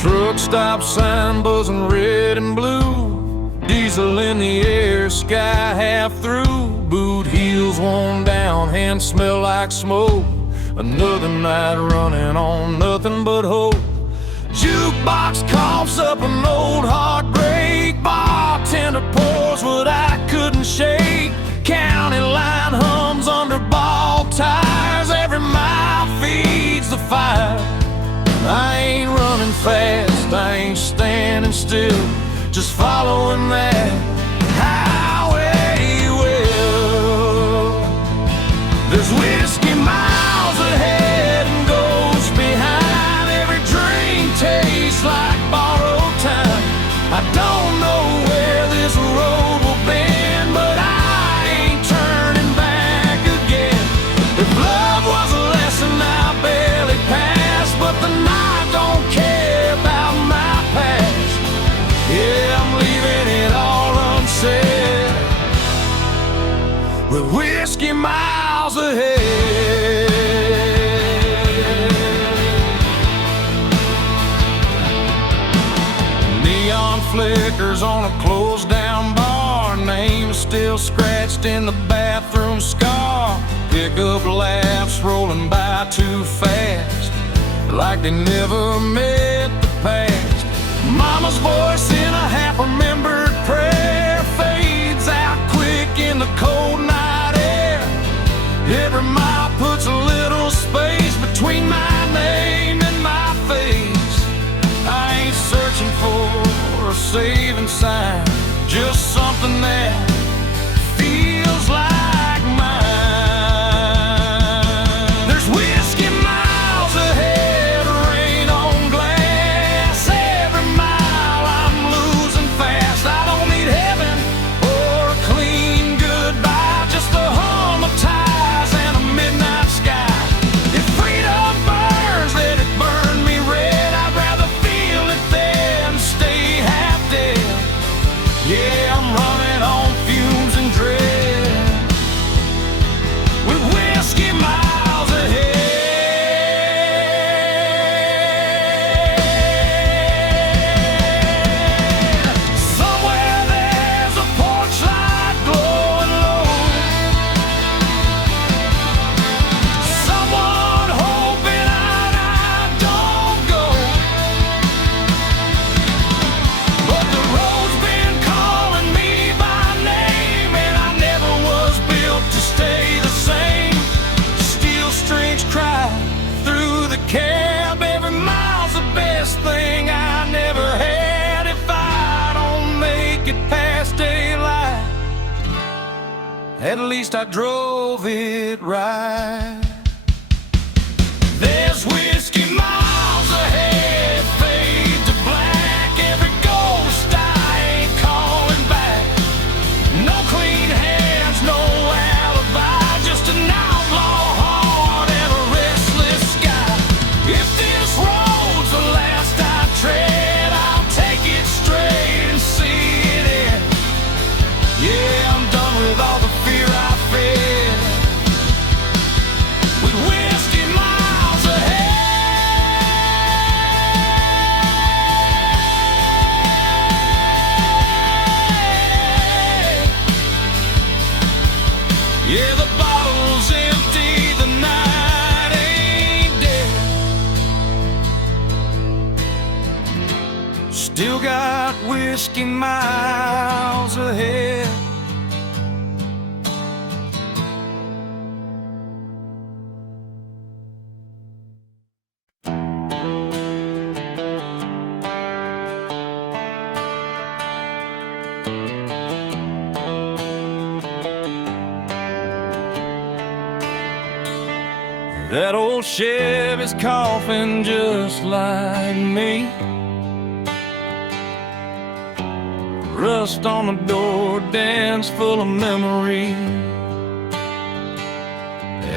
Truck stop sign buzzing red and blue, diesel in the air, sky half through. Boot heels worn down, hands smell like smoke. Another night running on nothing but hope. Jukebox coughs up an old heartbreak. Bartender pours what I couldn't shake. County line hums under bald tires. Every mile feeds the fire. I ain't running fast, I ain't standing still, just following that highway well. There's whiskey miles ahead and ghosts behind. Every drink tastes like borrowed time. I don't know where this road will bend, but I ain't turning back again. If love was a lesson I barely passed, but the night don't care about my past. Yeah, I'm leaving it all unsaid, with whiskey miles ahead. Neon flickers on a closed down bar, name still scratched in the bathroom scar. Pickup laughs rolling by too fast, like they never met the past. Mama's voice in a half-remembered prayer fades out quick in the cold night air. Every mile puts a little space between my name and my face. I ain't searching for a saving sign, just something that feels like mine. There's whiskey miles ahead, rain on glass. Every mile I'm losing fast. I don't need heaven or a clean goodbye, just a hum of tires and a midnight sky. If freedom burns, let it burn me red. I'd rather feel it than stay half dead. Yeah, I'm running on fumes and dread, with whiskey miles ahead. Somewhere there's a porch light glowing low, someone hoping I don't go. But the road's been calling me by name, and I never was built to stay the same. Steel strings cry through the cab. Every mile's the best thing I never had. If I don't make it past daylight, at least I drove it right. There's whiskey miles ahead, fade to black. Every ghost I ain't calling back. No clean hands, no alibi, just an outlaw heart and a restless sky. If this road's the last I tread, I'll take it straight and see it end. Yeah, I'm done with all the fear I fed, with whiskey miles ahead. Yeah, the bottle's empty, the night ain't dead. Still got whiskey miles ahead. That old Chevy's coughing just like me. Rust on the door, dance full of memory.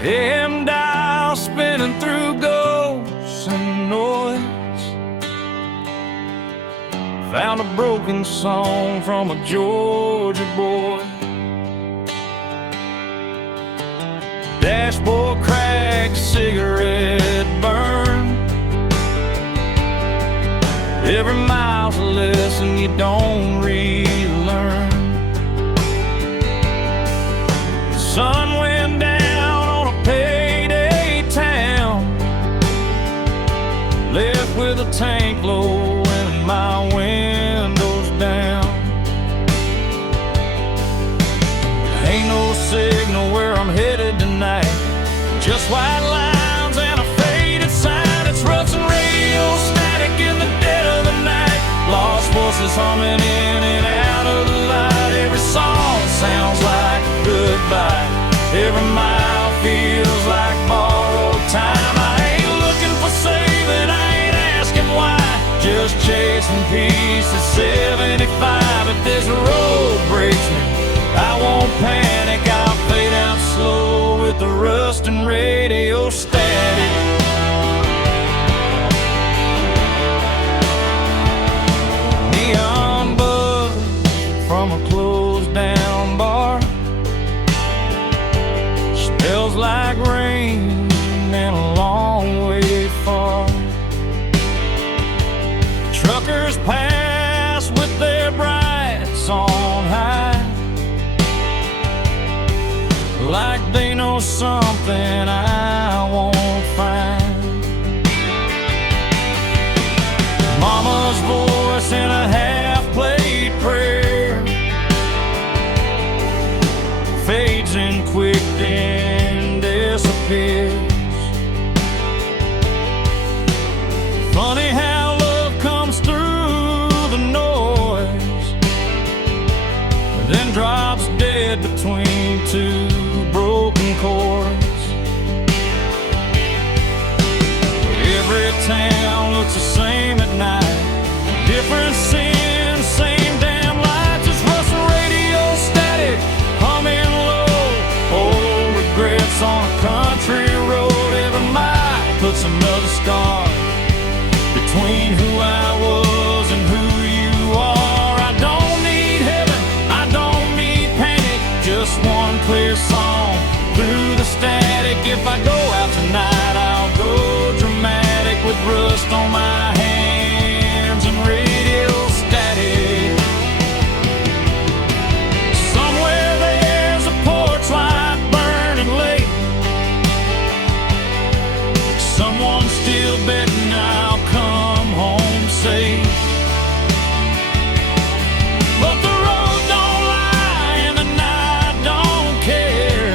AM dial spinning through ghosts and noise. Found a broken song from a Georgia boy. Dashboard crack, cigarette burn. Every mile's a lesson you don't relearn. The sun went down on a payday town, left with a tank low and my windows down. Ain't no signal where I'm headed tonight, just white lines and a faded sign. It's Russ and radio static in the dead of the night, lost voices humming in and out of the light. Every song sounds like goodbye, every mile feels like borrowed time. I ain't looking for saving, I ain't asking why, just chasing peace at 75. If this road breaks me, I won't panic, I'll fade out slow with the rust and radio static. Neon buzz from a closed down bar, smells like rain and a long way far. Truckers pass with their brights on high, like they know something I won't find. Mama's voice in a half-played prayer fades in quick then disappears. Funny how love comes through the noise, then drops dead between two broken chords. Every town looks the same at night, different sins, same damn lights. It's Russ and radio static, humming low, old regrets on a country road. Every mile puts another scar between who I was and who you are. I don't need heaven, I don't need panic, just one clear song through the static. If I go out tonight, I'll go dramatic with rust on my hands and radio static. Somewhere there's a porch light burning late, someone's still betting I'll come home safe. But the road don't lie and the night don't care,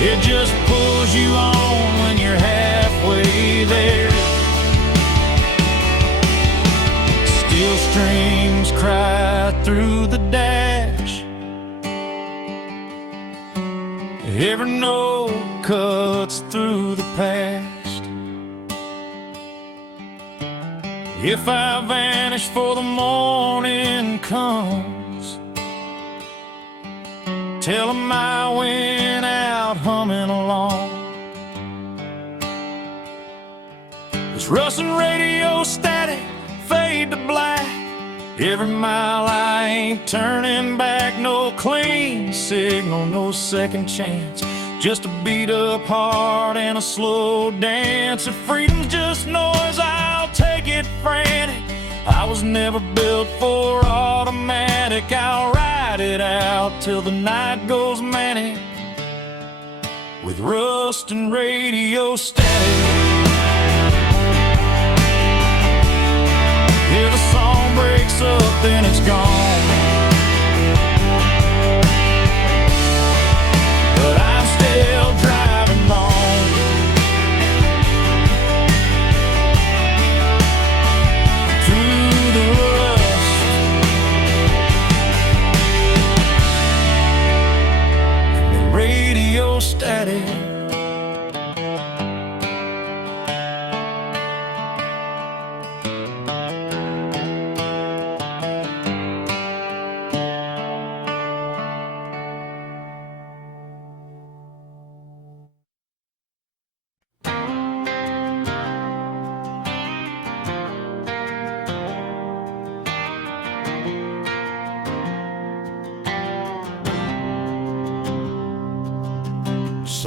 it just pulls you on when you're halfway there. Steel strings cry through the dash, every note cuts through the past. If I vanish before the morning comes, tell 'em I went out humming along. It's Russ and radio static, fade to black. Every mile I ain't turning back, no clean signal, no second chance, just a beat up heart and a slow dance. If freedom's just noise, I'll take it frantic. I was never built for automatic, I'll ride it out till the night goes manic with rust and radio static. If a song breaks up, then it's gone, but I'm still driving home. Through the rust, the radio static.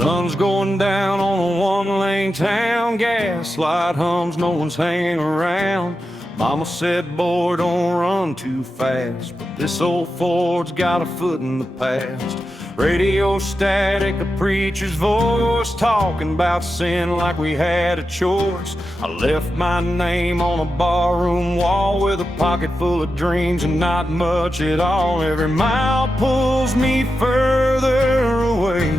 Sun's going down on a one-lane town. Gaslight hums, no one's hanging around. Mama said, boy, don't run too fast. But this old Ford's got a foot in the past. Radio static, the preacher's voice, talking about sin like we had a choice. I left my name on a barroom wall with a pocket full of dreams and not much at all. Every mile pulls me further away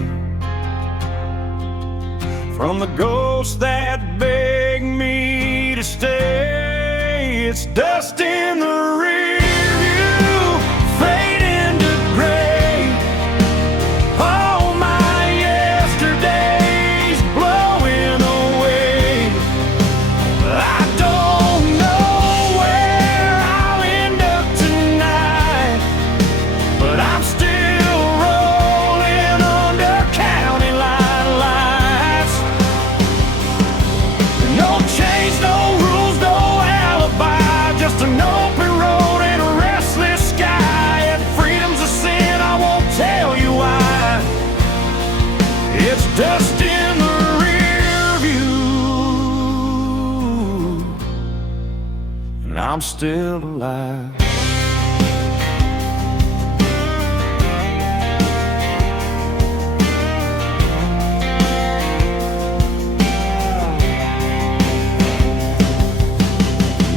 from the ghosts that beg me to stay. It's dust in the rear view, fading to gray. All my yesterdays blowing away. I don't know where I'll end up tonight, but I'm still rolling under county line lights. No change, no rules, no alibi, just an open road and a restless sky. If freedom's a sin, I won't tell you why. It's dust in the rear view, and I'm still alive.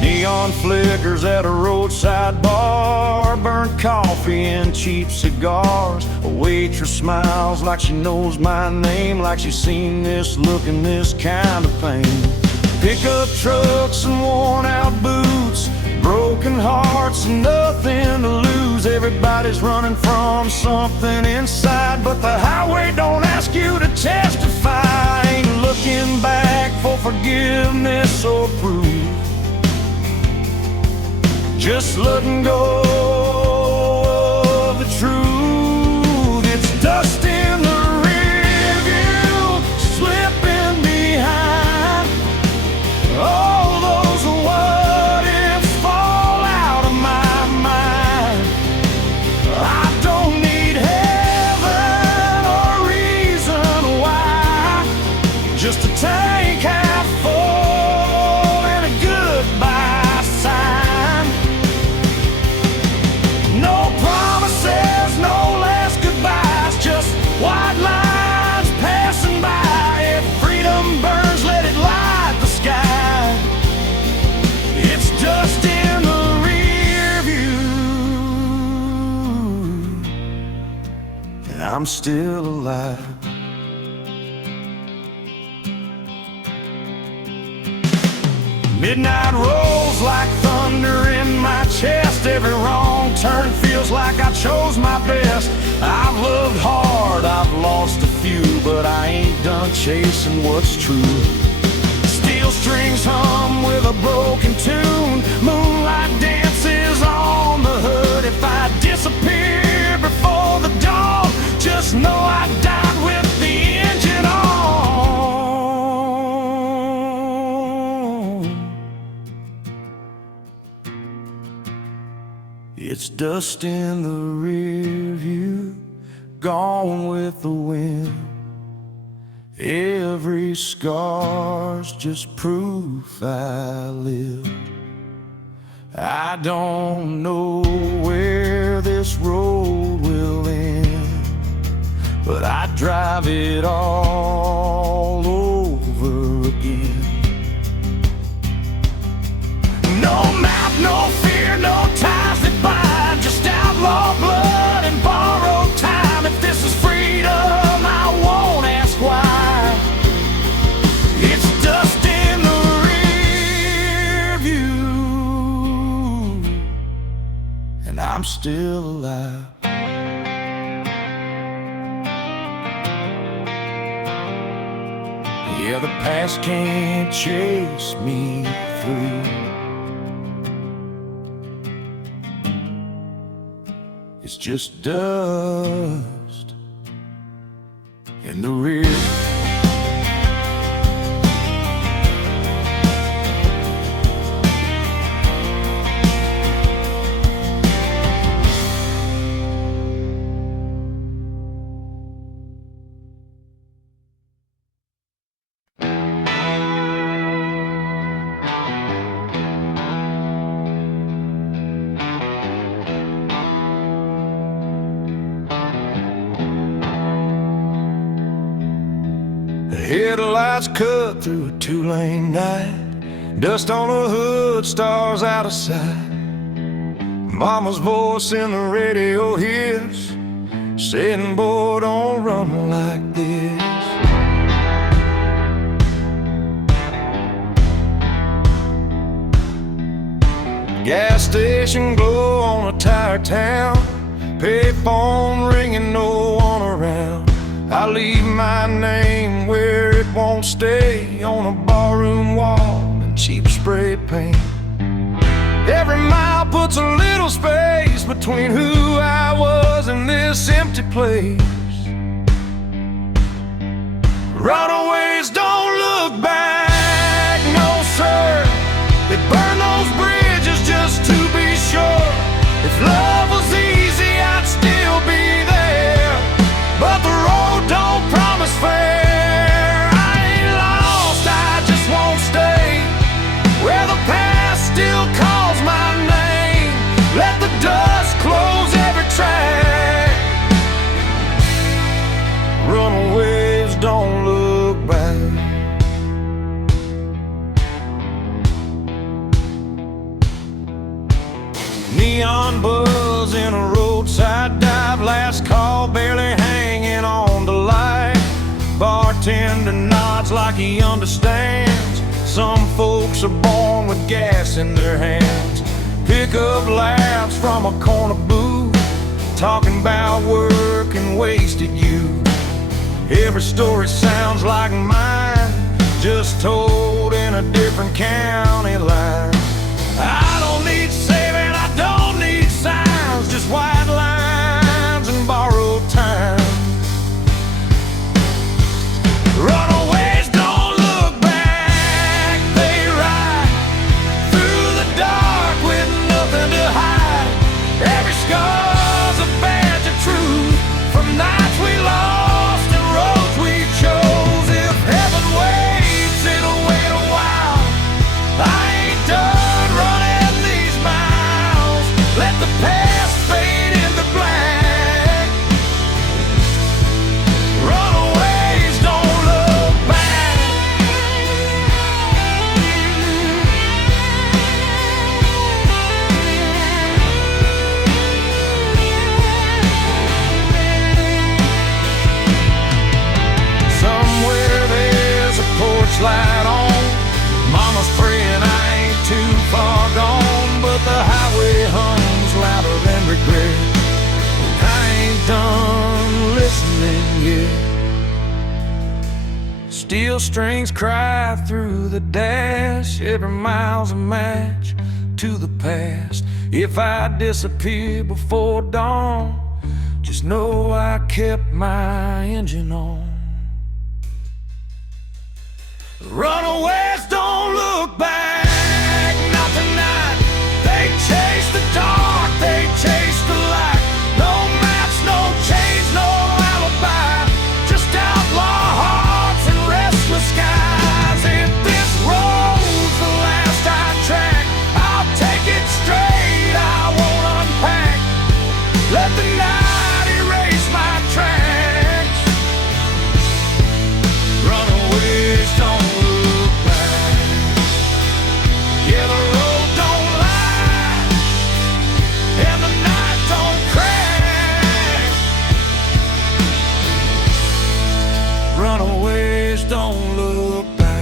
Neon flickers at a roadside bar, burnt coffee and cheap cigars. A waitress smiles like she knows my name, like she's seen this look and this kind of pain. Pickup trucks and worn out boots, broken hearts and nothing to lose. Everybody's running from something inside, but the highway don't ask you to testify. Ain't looking back for forgiveness or proof, just letting go of the truth. It's dust in the rear view, slipping behind. All those what ifs fall out of my mind. I don't need heaven or reason why, just a tank half full and a goodbye sign. No promises, no last goodbyes, just white lines passing by. If freedom burns, let it light the sky. It's dust in the rear view, and I'm still alive. Midnight rolls like thunder in my chest. Every wrong turn feels like I chose my best. I've loved hard, I've lost a few, but I ain't done chasing what's true. Steel strings hum with a broken tune. Moonlight dances on the hood. If I disappear before the dawn, just know I died with the engine on. It's dust in the rear view, gone with the wind. Every scar's just proof I live. I don't know where this road will end, but I drive it all over again. No map, no fear, no ties that bind, just outlaw blood and borrowed time. If this is freedom, I won't ask why. It's dust in the rear view, and I'm still alive. Yeah, the past can't chase me through. It's just dust in the rear. lights cut through a two-lane night. Dust on the hood, stars out of sight. Mama's voice in the radio hits, saying, boy, don't run like this. Gas station glow on a tired town, payphone ringing, no one around. I leave my name where it won't stay, on a barroom wall in cheap spray paint. Every mile puts a little space between who I was and this empty place. Runaways don't look back, no sir. They burn those bridges just to be sure. If love was easy, I'd still be there, but the road don't promise fair. I ain't lost, I just won't stay where the past still calls my name. Let the dust close every track. Runaways don't look back. Neon buzz in a roadside dive, last call barely hanging on the light. Bartender nods like he understands. Some folks are born with gas in their hands. Pick up laughs from a corner booth, talking about work and wasted youth. Every story sounds like mine, just told in a different county line. I don't need saving, I don't need signs, just white lines and borrowed time. Runaways don't look back, they ride through the dark with nothing to hide. Every scar's a badge of truth, from nights we lost and roads we chose. If heaven waits, it'll wait a while. I ain't done running these miles. Let the past fade into black. Runaways don't look back. Somewhere there's a porch light on. Mama's praying I ain't too far gone, but the highway hums louder than regret. I ain't done listening yet. Steel strings cry through the dash. Every mile's a match to the past. If I disappear before dawn, just know I kept my engine on. Runaways don't look back, not tonight. They chase the dark, they chase the light. No maps, no chains, no alibi, just outlaw hearts and restless skies. If this road's the last I track, I'll take it straight, I won't unpack. Let the night erase my tracks. Runaways don't look back. Yeah, the road don't lie, and the night don't crack. Runaways don't look back.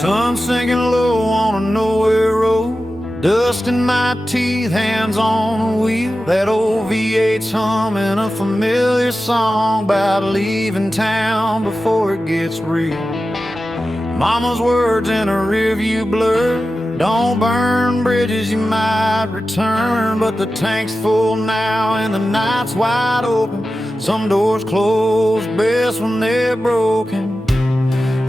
Sun sinking low on a nowhere road, dust in my teeth, hands on the wheel. That old V8's humming a familiar song about leaving town before it gets real. Mama's words in a rearview blur, don't burn bridges, you might return. But the tank's full now and the night's wide open. Some doors close best when they're broken.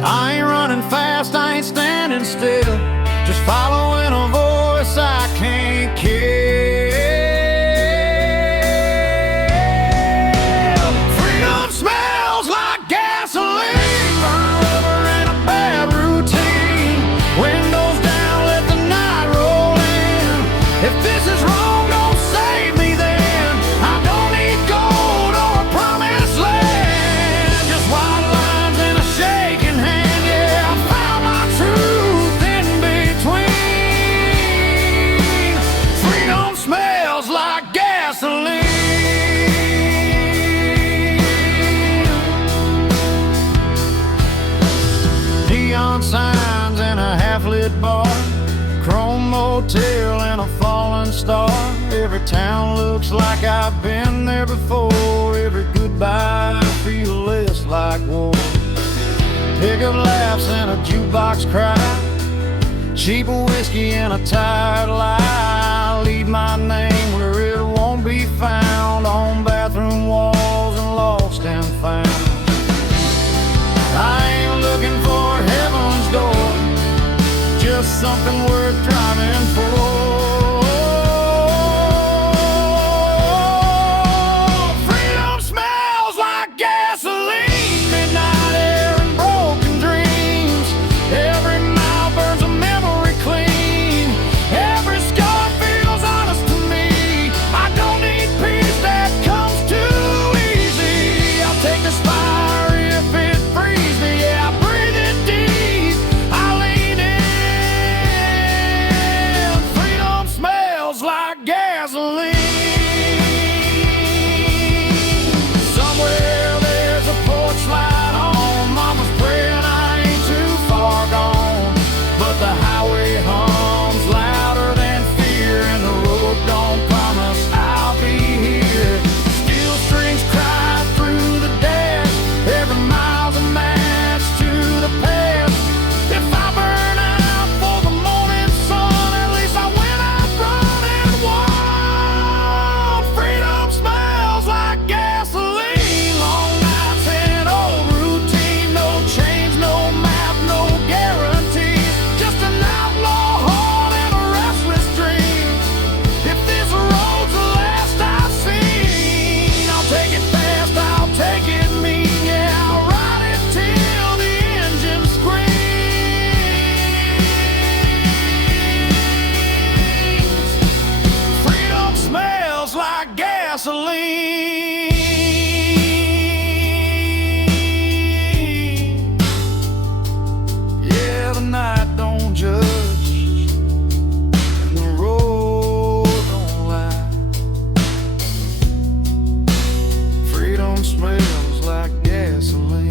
I ain't running fast, I ain't standing still, just following a voice I can't kill. Freedom smells like gasoline, burn rubber and a bad routine. Windows down, let the night roll in. If this is wrong, don't save me then. I don't need gold or a promised land, just white lines and a shaking hand. Yeah, I found my truth in between. Freedom smells like gasoline. Neon signs in a half-lit bar, chrome motel and a fallen star. Every town looks like I've been there before. Every goodbye feels less like war. Pickup laughs and a jukebox cry, cheap whiskey and a tired lie. Leave my name where it won't be found, on bathroom walls and lost and found. I ain't looking for heaven's door, just something worth driving for. Freedom smells like gasoline, midnight air and broken dreams. Every mile burns a memory clean. Every scar feels honest to me. I don't need peace that comes too easy. I'll take this fire if it frees me. Yeah, I breathe it deep, I lean in. Freedom smells like gasoline. Somewhere there's a porch light on, mama's praying I ain't too far gone. But the highway hums louder than fear, and the road don't promise I'll be here. Steel strings cry through the dash, every mile's a match to the past. If I burn out for the morning sun, at least I went out running wild. Freedom smells like gasoline, long nights and old routine. No chains, no map, no guarantees, just an outlaw heart and a restless dream. If this road's the last I've seen, I'll take it fast, I'll take it mean. Yeah, I'll ride it till the engine screams. Freedom smells like gasoline. Yeah, the night don't judge and the road don't lie. Freedom smells like gasoline.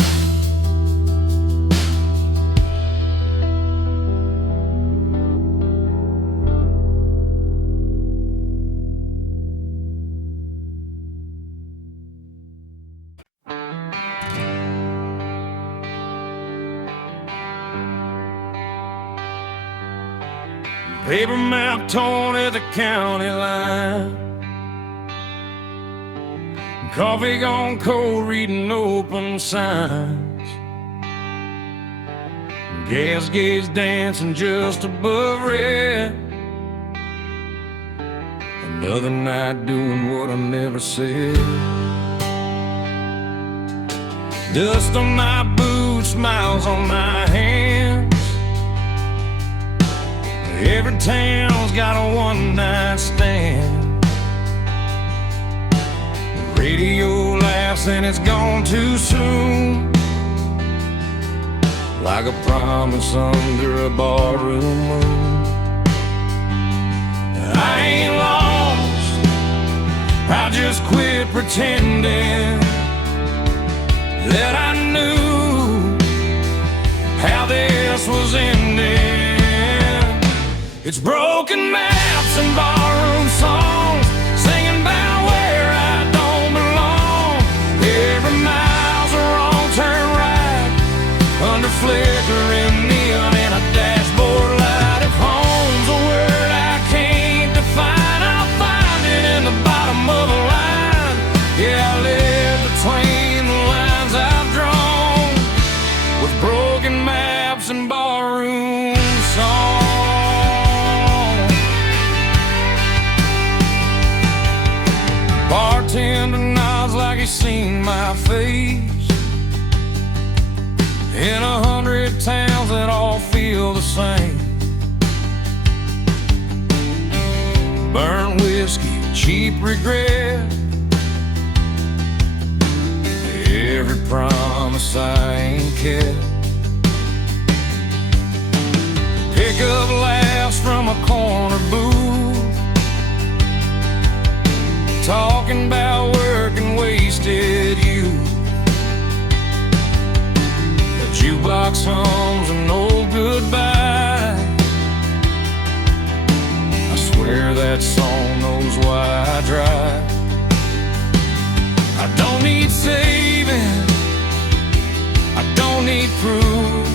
Paper map torn at the county line, coffee gone cold, reading open signs. Gas gauge dancing just above red. Another night doing what I never said. Dust on my boots, smiles on my hands. Every town's got a one-night stand. The radio laughs and it's gone too soon, like a promise under a barroom moon. I ain't lost, I just quit pretending that I knew how this was ending. It's broken maps and barroom songs, singing about where I don't belong. Every mile's a wrong turn right, under flickering neon and a dashboard light. If home's a word I can't define, I'll find it in the bottom of a line. Yeah, I live between the lines I've drawn, with broken already seen my face in 100 towns that all feel the same. Burnt whiskey, cheap regret, every promise I ain't kept. Pick up laughs from a corner booth, talking about work and wasted youth. The jukebox hums an old goodbye. I swear that song knows why I drive. I don't need saving, I don't need proof,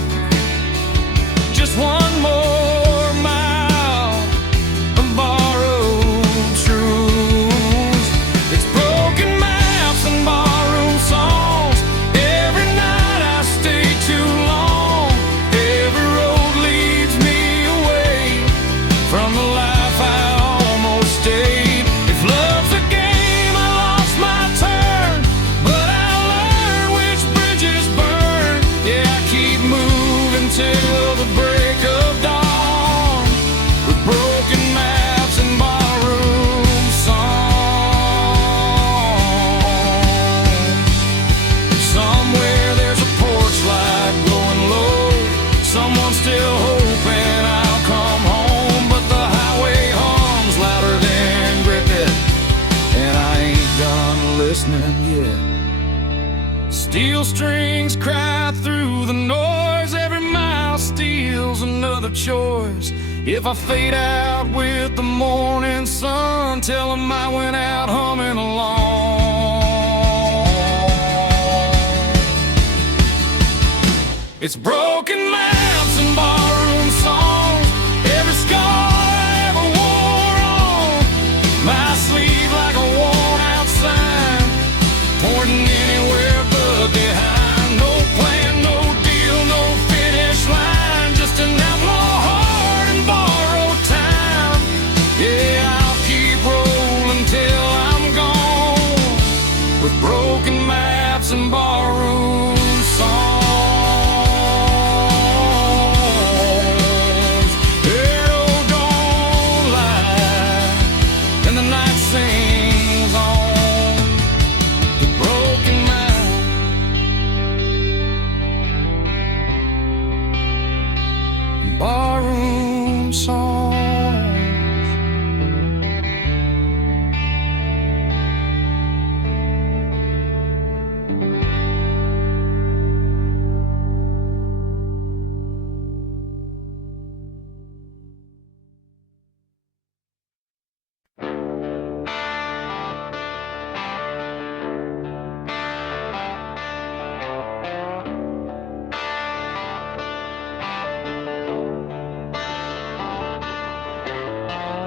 just one more mile of borrowed truths. It's broken maps and barroom songs. Every night I stay too long. Every road leads me away from the life I almost stayed. If love's a game, I lost my turn, but I learned which bridges burn. Yeah, I keep moving till the break of dawn, with broken maps and barroom songs. Somewhere there's a porch light glowing low, someone's still hoping I'll come home, but the highway hums louder than cricket, and I ain't done listening yet. Steel strings cry through the noise, every mile steals another choice. If I fade out with the morning sun, tell 'em I went out humming along. It's broken maps and barroom songs, every scar I ever wore on my sleeve like a worn out sign, pointing anywhere but behind. No plan, no deal, no finish line, just an outlaw heart and borrowed time. Yeah, I'll keep rolling till I'm gone, with broken maps and borrowed songs. Arrow don't lie, and the night sings on, the broken map, barroom songs.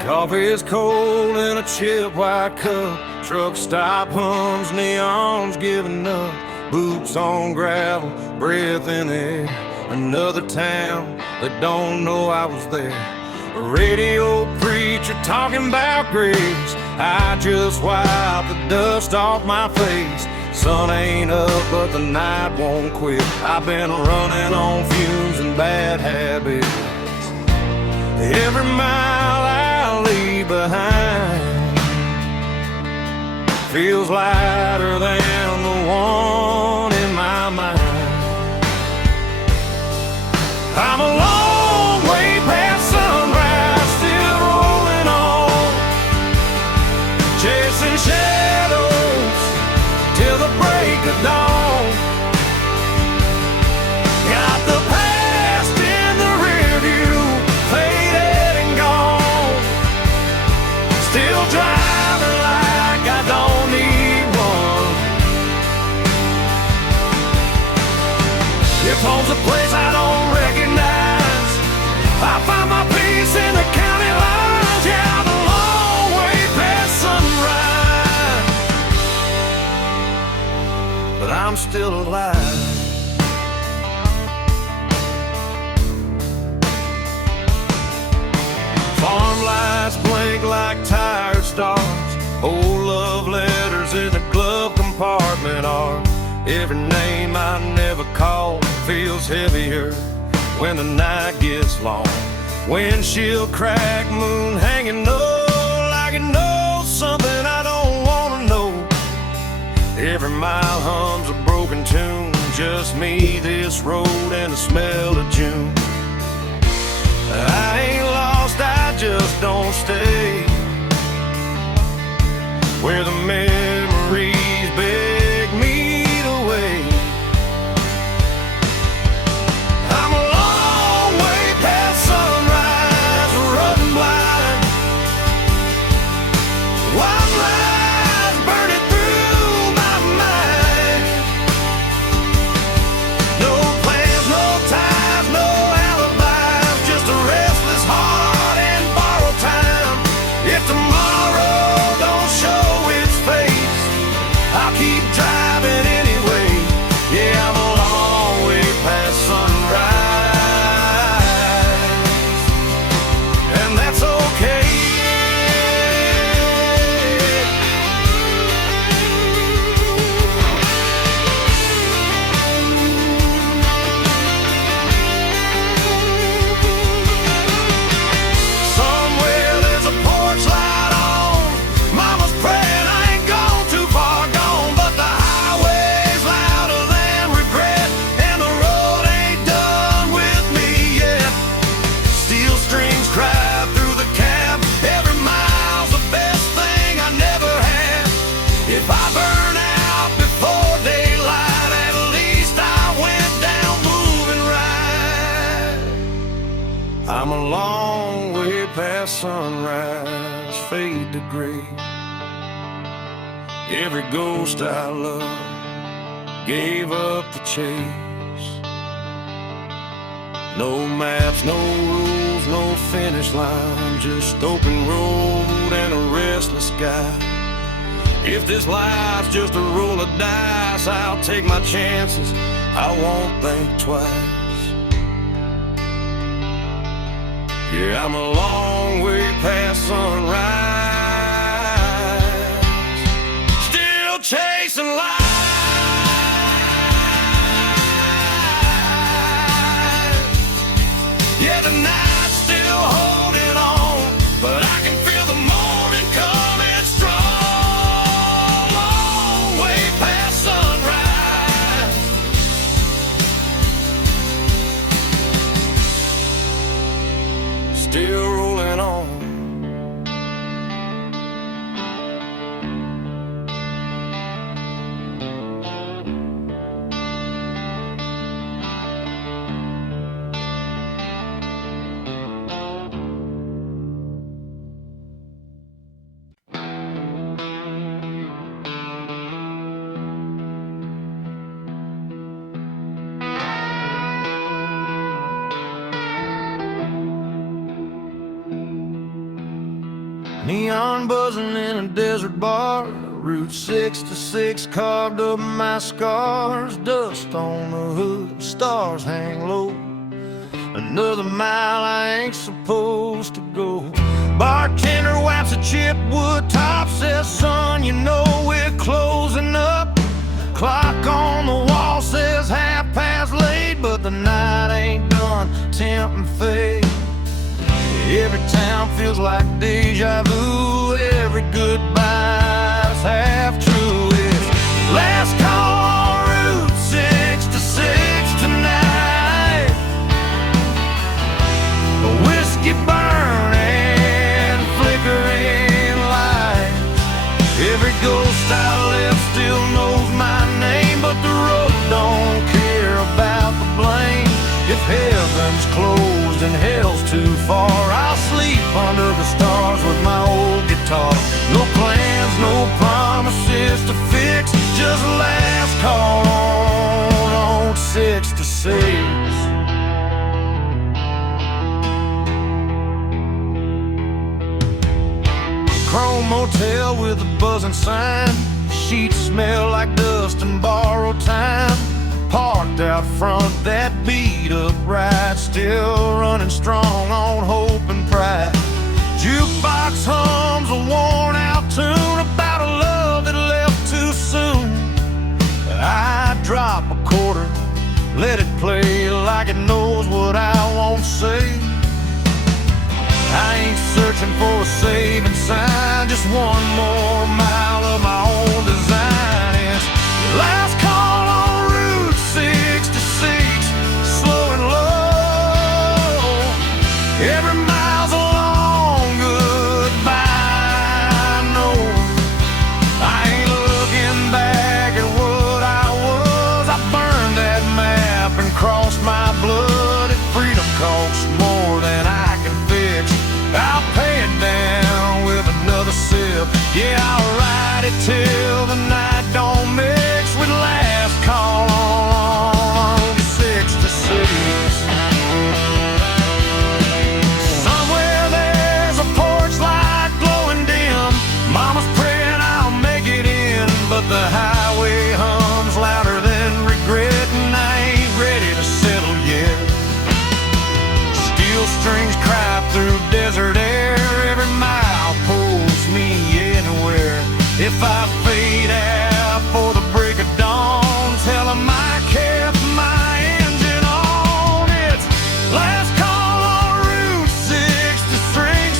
Coffee is cold in a chip white cup. Truck stop hums, neons giving up. Boots on gravel, breath in the air. Another town that don't know I was there. A radio preacher talking about grace. I just wiped the dust off my face. Sun ain't up, but the night won't quit. I've been running on fumes and bad habits. Every mile I leave behind feels lighter than the one in my mind. I'm a long way past sunrise, still rolling on, chasing shadows till the break of dawn. Got the past in the rear view, faded and gone, still driving like I don't need one. If home's a place I don't recognize, I find my peace in the county lines. Yeah, I'm a long way past sunrise, but I'm still alive. Farm lights blink like tired stars, old love letters in the glove compartment. feels heavier when the night gets long. Windshield crack, moon hanging low, like it knows something I don't wanna know. Every mile hums a broken tune, just me, this road, and the smell of June. I ain't lost, I just don't stay where the memories beg me to wait. I'm a long way past sunrise, running blind. Wild lies burning through my mind. No plans, no ties, no alibis, just a restless heart and borrowed time. If tomorrow don't show its face, I'll keep driving anyway. Yeah, I'm a long way past sunrise, and that's okay. Somewhere there's a porch light on. Mama's praying I ain't gone too far gone, but the highway's louder than regret, and the road ain't done with me yet. Steel strings cry through the cab. Every mile's the best thing I never had. If I burn out before daylight, at least I went down moving right. I'm a long way past sunrise, fade to gray. Every ghost I loved gave up the chase. No maps, no rules, no finish line, just open road and a restless sky. If this life's just a roll of dice, I'll take my chances, I won't think twice. Yeah, I'm a long way past sunrise, still chasing life. Yeah, the night's still holding on, but I can feel the morning coming strong. Long way past sunrise. Still rolling on. Neon buzzing in a desert bar, Route 66 carved up my scars. Dust on the hood, stars hang low. Another mile I ain't supposed to go. Bartender wipes a chipped wood top, says, son, you know we're closing up. Clock on the wall says 8:30, but the night ain't done, tempting fate. Every town feels like deja vu. Every goodbye's half true. It's last call on Route 66 tonight. A whiskey burning, flickering light. Every ghost I left still knows my name, but the road don't care about the blame. If heaven's closed and hell's too far, I'll sleep under the stars with my old guitar. No plans, no promises to fix, just last call on 66. Chrome motel with a buzzing sign. Sheets smell like dust and borrowed time. Parked out front, that beat up ride, still running strong on hope and pride. Jukebox hums a worn out tune about a love that left too soon. I drop a quarter, let it play say. I ain't searching for a saving sign, just one more mile of my own design. It's last call on Route 66, slow and low. Every mile's a long goodbye. No, I ain't looking back at what I was. I burned that map and crossed my blood. If freedom costs more than I can fix, I'll pay it down with another sip. Yeah, I'll ride it till the night don't mix with last call on 66. Somewhere there's a porch light glowing dim. Mama's praying I'll make it in, but the highway hums louder than regret, and I ain't ready to settle yet. Steel strings cry through desert air. Every mile pulls me anywhere. If I fade out for the break of dawn, tell 'em I kept my engine on. It's last call on Route 66,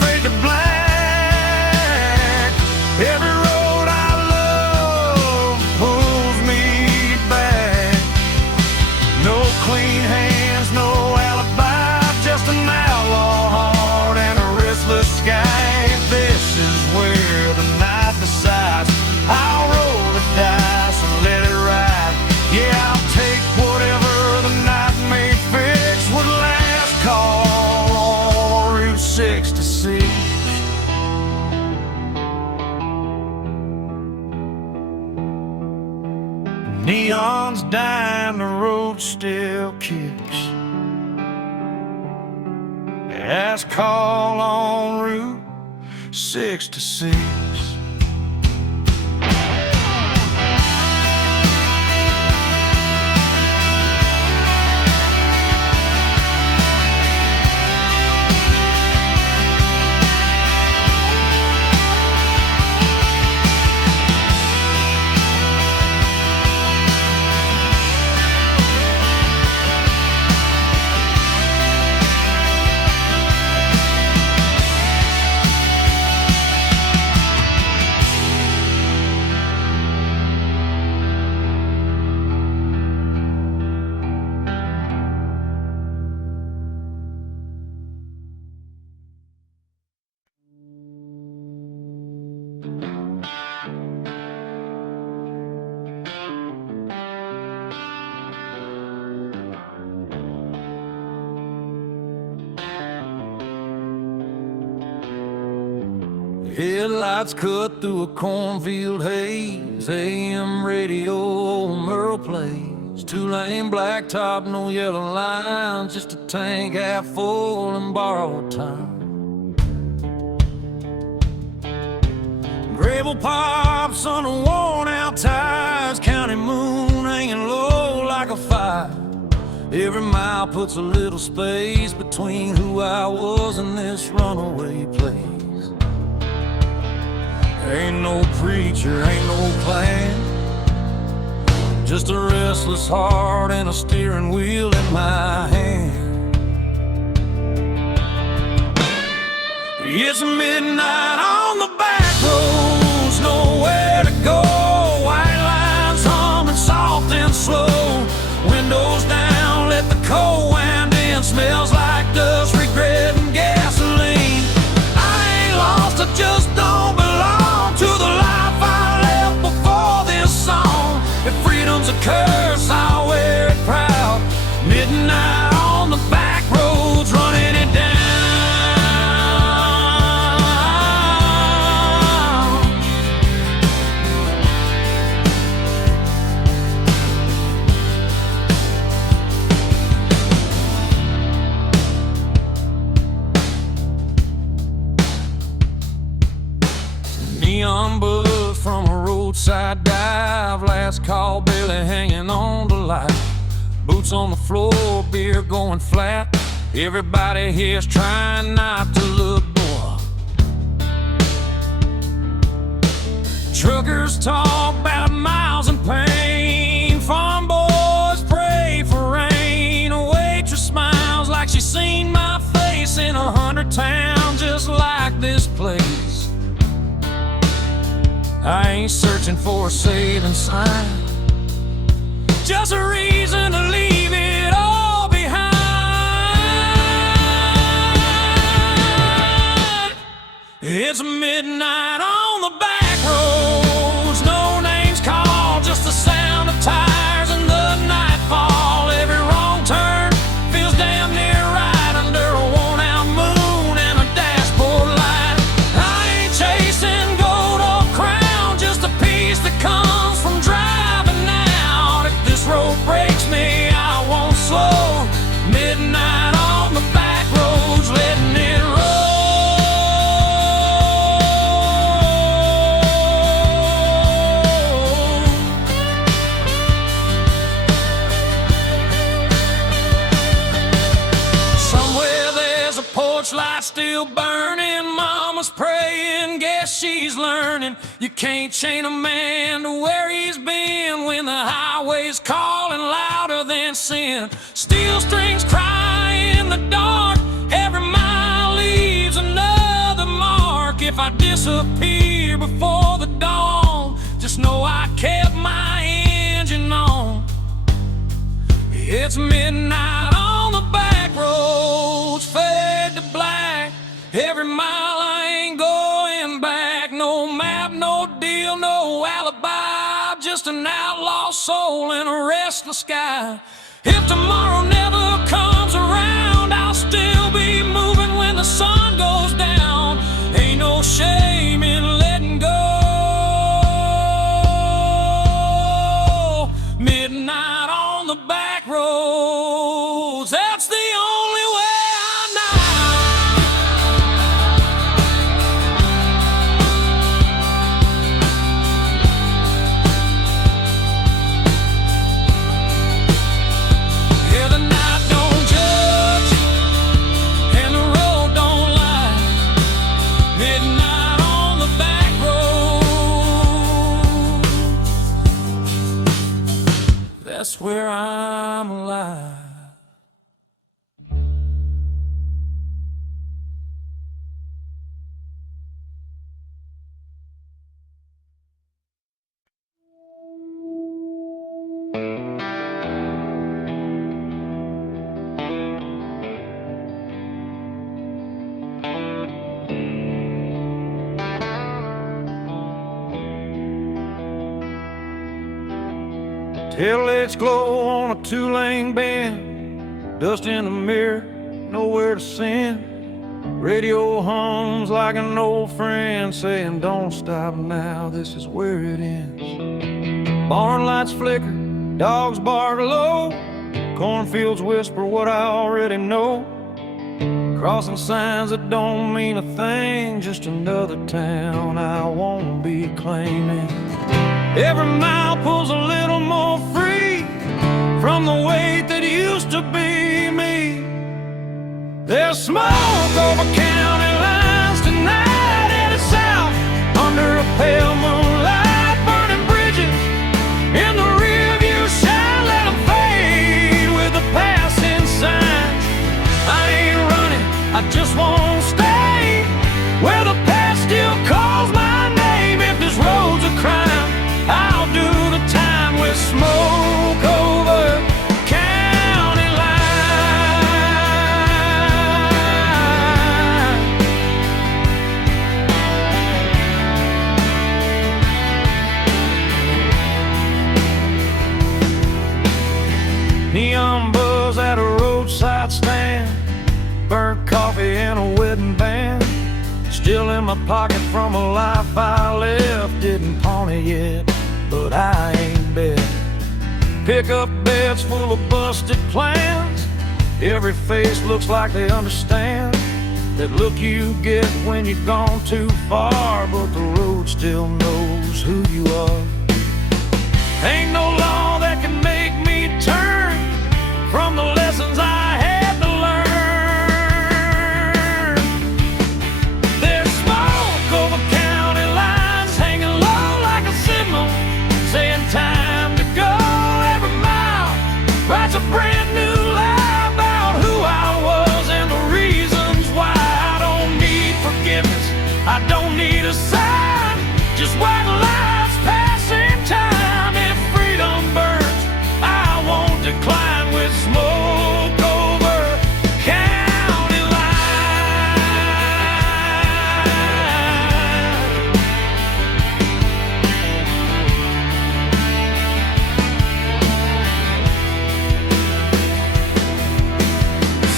fade to black. Every road I love pulls me back. No clean hands, no alibi, just an outlaw heart and a restless sky. This is where the night decides. I'll roll the dice and let it ride. Yeah, I'll take whatever the night may fix with last call on Route 66. Neon's dying, the road still kicks. Last call on Route 66. Headlights cut through a cornfield haze. AM radio, old Merle plays. Two-lane blacktop, no yellow lines, just a tank half full and borrowed time. Gravel pops under worn-out tires, county moon hanging low like a fire. Every mile puts a little space between who I was and this runaway place. Ain't no preacher, ain't no plan, just a restless heart and a steering wheel in my hand. It's midnight on the back roads, nowhere to go. White lines humming soft and slow. Windows down, let the cold wind in. Smells like dust, regret, and gasoline. I ain't lost, I just don't belong to the life I left before this song. If freedom's a curse, I'll wear it proud. Midnight on the back roads, running it down. Neon buzz from a roadside dive. Last call, barely hanging on to life. Boots on the floor, beer going flat. Everybody here's trying not to look poor. Truckers talk about miles and pain. Farm boys pray for rain. A waitress smiles like she's this place. I ain't searching for a saving sign, just a reason to leave it all behind. It's midnight on the back roads, no names called, just the sound of tires and the nightfall. Every wrong turn feels damn near right under a worn-out moon and a dashboard light. I ain't chasing gold or crown, just a peace that comes from driving out. If this road breaks me, I won't slow. Midnight on the back roads, letting it roll. Light still burning, mama's praying, guess she's learning. You can't chain a man to where he's been when the highway's calling louder than sin. Steel strings cry in the dark, every mile leaves another mark. If I disappear before the dawn, just know I kept my engine on. It's midnight on the back roads, fade to black. Every mile I ain't going back. No map, no deal, no alibi. Just an outlaw soul in a restless sky. If tomorrow never comes around, I'll still be moving when the sun goes down. Ain't no shame in letting go. Midnight on the back roads, that's the only way I know. Yeah, the night don't judge and the road don't lie. Midnight on the back road, that's where I'm alive. Taillights glow on a two-lane bend, dust in the mirror, nowhere to send. Radio hums like an old friend saying, don't stop now, this is where it ends. Barn lights flicker, dogs bark low, cornfields whisper what I already know. Crossing signs that don't mean a thing, just another town I won't be claiming. Every mile pulls a little more free from the weight that used to be me. There's smoke over county lines tonight, headed south under a pale moonlight. Burning bridges in the rearview shine, let them fade with the passing signs. I ain't running, I just won't stay where the past still calls my name. If this road's a crime, I'll do the time with smoke over county line. Neon buzz at a roadside stand, burnt coffee and a wedding band. Still in my pocket from a life I left. Didn't pawn it yet, but I ain't bet. Pickup beds full of busted plans. Every face looks like they understand that look you get when you've gone too far, but the road still knows who you are. Ain't no law that can make me turn from the lessons I had to learn. There's smoke over county lines, hanging low like a signal, saying time to go. Every mile writes a brand new lie about who I was and the reasons why I don't need forgiveness. I don't need a sign, just white lights passing time. If freedom burns, I won't decline with smoke over county line.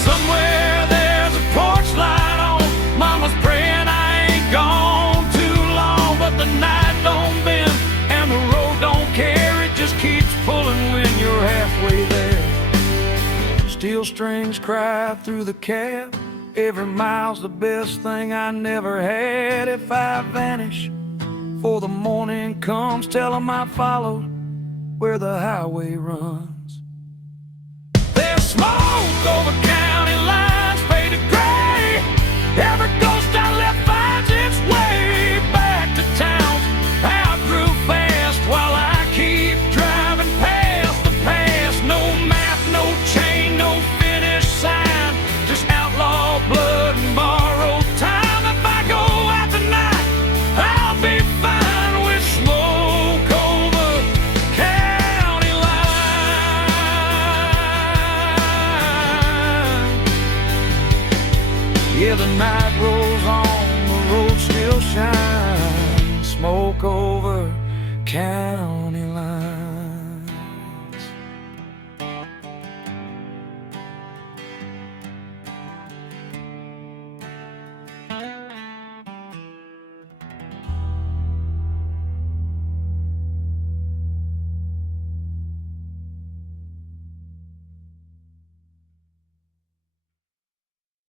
Somewhere there's a porch light on, mama's praying I ain't gone too long. But the night don't bend and the road don't care, it just keeps pulling when you're halfway there. Steel strings cry through the cab, every mile's the best thing I never had. If I vanish before the morning comes, tell 'em I followed where the highway runs. There's smoke over county lines, faded gray. Every ghost I left finds its way back to town. I grew fast while I keep driving past the past. No map, no chain, no finish sign, just outlaw blood and borrowed time. If I go out tonight, I'll be fine with smoke over county line. Yeah, the night rolls on, the road still shines. Smoke over county